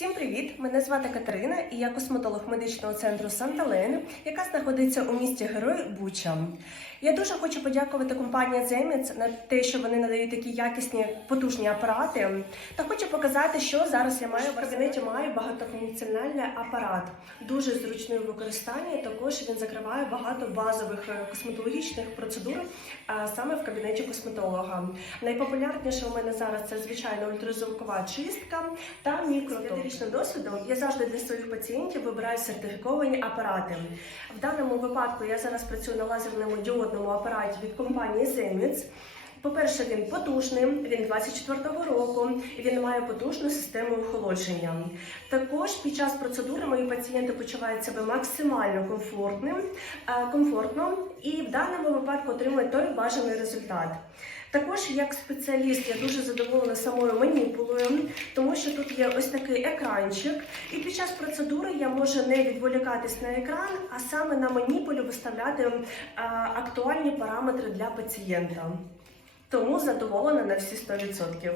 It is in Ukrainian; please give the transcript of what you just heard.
Всім привіт! Мене звати Катерина і я косметолог медичного центру Санта-Лени, яка знаходиться у місті Герой Буча. Я дуже хочу подякувати компанії Zemits на те, що вони надають такі якісні потужні апарати. Та хочу показати, що зараз я маю в кабінеті. Маю багатофункціональний апарат, дуже зручний у використанні. Також він закриває багато базових е, косметологічних процедур а саме в кабінеті косметолога. Найпопулярніше у мене зараз це звичайно ультразвукова чистка та мікроток. З досвідом я завжди для своїх пацієнтів вибираю сертифіковані апарати. В даному випадку я зараз працюю на лазерному діодному апараті від компанії Zemits. По-перше, він потужний, він 24-го року, він має потужну систему охолодження. Також під час процедури мої пацієнти почувають себе максимально комфортним, е, комфортно і в даному випадку отримують той бажаний результат. Також як спеціаліст я дуже задоволена самою маніпулою, що тут є ось такий екранчик, і під час процедури я можу не відволікатись на екран, а саме на маніпулю виставляти а, актуальні параметри для пацієнта. Тому задоволена на всі 100%.